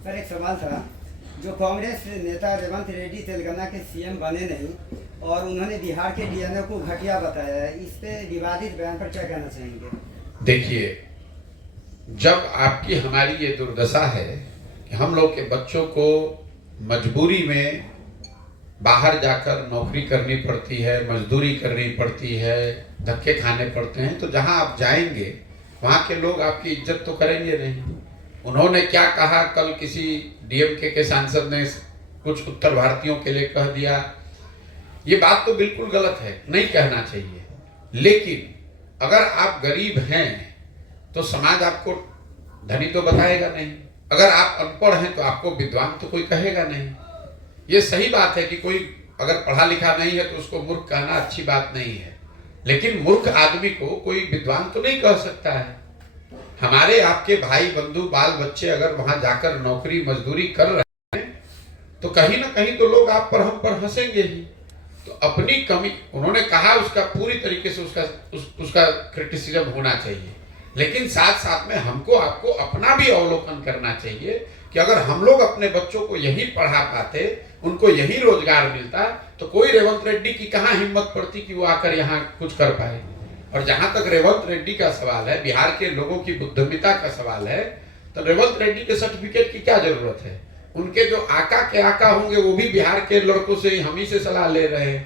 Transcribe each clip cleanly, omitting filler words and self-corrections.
Sir एक सवाल था, जो कांग्रेस नेता रेवंत रेड्डी तेलंगाना के सीएम बने नहीं और उन्होंने बिहार के डीएनए को घटिया बताया है, इस पे विवादित बयान पर क्या कहना चाहेंगे? देखिए, जब आपकी हमारी ये दुर्दशा है कि हम लोग के बच्चों को मजबूरी में बाहर जाकर नौकरी करनी पड़ती है, मजदूरी करनी पड़ती है, धक्के खाने पड़ते हैं, तो जहां आप जाएंगे वहां के लोग आपकी इज्जत तो करेंगे नहीं। उन्होंने क्या कहा, कल किसी डीएमके के सांसद ने कुछ उत्तर भारतीयों के लिए कह दिया, ये बात तो बिल्कुल गलत है, नहीं कहना चाहिए। लेकिन अगर आप गरीब हैं तो समाज आपको धनी तो बताएगा नहीं, अगर आप अनपढ़ हैं तो आपको विद्वान तो कोई कहेगा नहीं। ये सही बात है कि कोई अगर पढ़ा लिखा नहीं है तो उसको मूर्ख कहना अच्छी बात नहीं है, लेकिन मूर्ख आदमी को कोई विद्वान तो नहीं कह सकता है। हमारे आपके भाई बंधु बाल बच्चे अगर वहां जाकर नौकरी मजदूरी कर रहे हैं तो कहीं ना कहीं तो लोग आप पर हम पर हंसेंगे ही। तो अपनी कमी उन्होंने कहा, उसका पूरी तरीके से उसका क्रिटिसिज्म होना चाहिए, लेकिन साथ साथ में हमको आपको अपना भी अवलोकन करना चाहिए कि अगर हम लोग अपने बच्चों को यही पढ़ा पाते, उनको यही रोजगार मिलता, तो कोई रेवंत रेड्डी की कहां हिम्मत पड़ती कि वो आकर यहाँ कुछ कर पाए। और जहां तक रेवंत रेड्डी का सवाल है, बिहार के लोगों की बुद्धिमत्ता का सवाल है, तो रेवंत रेड्डी के सर्टिफिकेट की क्या जरूरत है? उनके जो आका के आका होंगे वो भी बिहार के लड़कों से हम ही से सलाह ले रहे हैं।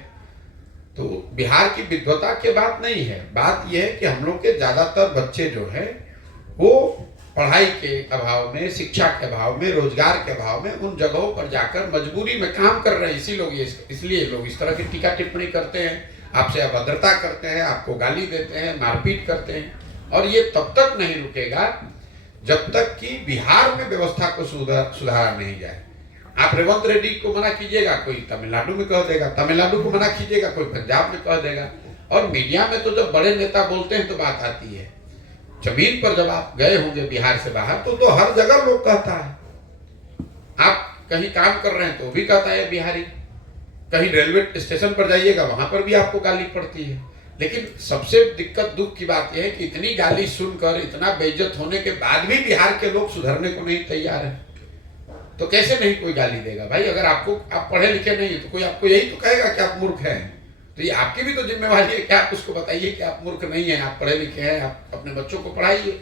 तो बिहार की विद्वता की बात नहीं है, बात यह है कि हम लोग के ज्यादातर बच्चे जो है वो पढ़ाई के अभाव में, शिक्षा के अभाव में, रोजगार के अभाव में उन जगहों पर जाकर मजबूरी में काम कर रहे हैं। इसलिए लोग इस तरह की टीका टिप्पणी करते हैं, आपसे अभद्रता करते हैं, आपको गाली देते हैं, मारपीट करते हैं। और ये तब तक नहीं रुकेगा जब तक कि बिहार में व्यवस्था को सुधारा नहीं जाए। आप रेवंत रेड्डी को मना कीजिएगा, कोई तमिलनाडु में कह देगा, तमिलनाडु को मना कीजिएगा, कोई पंजाब में कह देगा। और मीडिया में तो जब बड़े नेता बोलते हैं तो बात आती है, जमीन पर जब आप गए होंगे बिहार से बाहर तो हर जगह लोग कहता है। आप कहीं काम कर रहे हैं तो भी कहता है बिहारी, कहीं रेलवे स्टेशन पर जाइएगा वहां पर भी आपको गाली पड़ती है। लेकिन सबसे दिक्कत दुख की बात यह है कि इतनी गाली सुनकर, इतना बेइज्जत होने के बाद भी बिहार के लोग सुधरने को नहीं तैयार है। तो कैसे नहीं कोई गाली देगा भाई? अगर आप पढ़े लिखे नहीं है तो कोई आपको यही तो कहेगा कि आप मूर्ख हैं। तो ये आपकी भी तो जिम्मेवारी है कि आप उसको बताइए कि आप मूर्ख नहीं है, आप पढ़े लिखे हैं, आप अपने बच्चों को पढ़ाइए।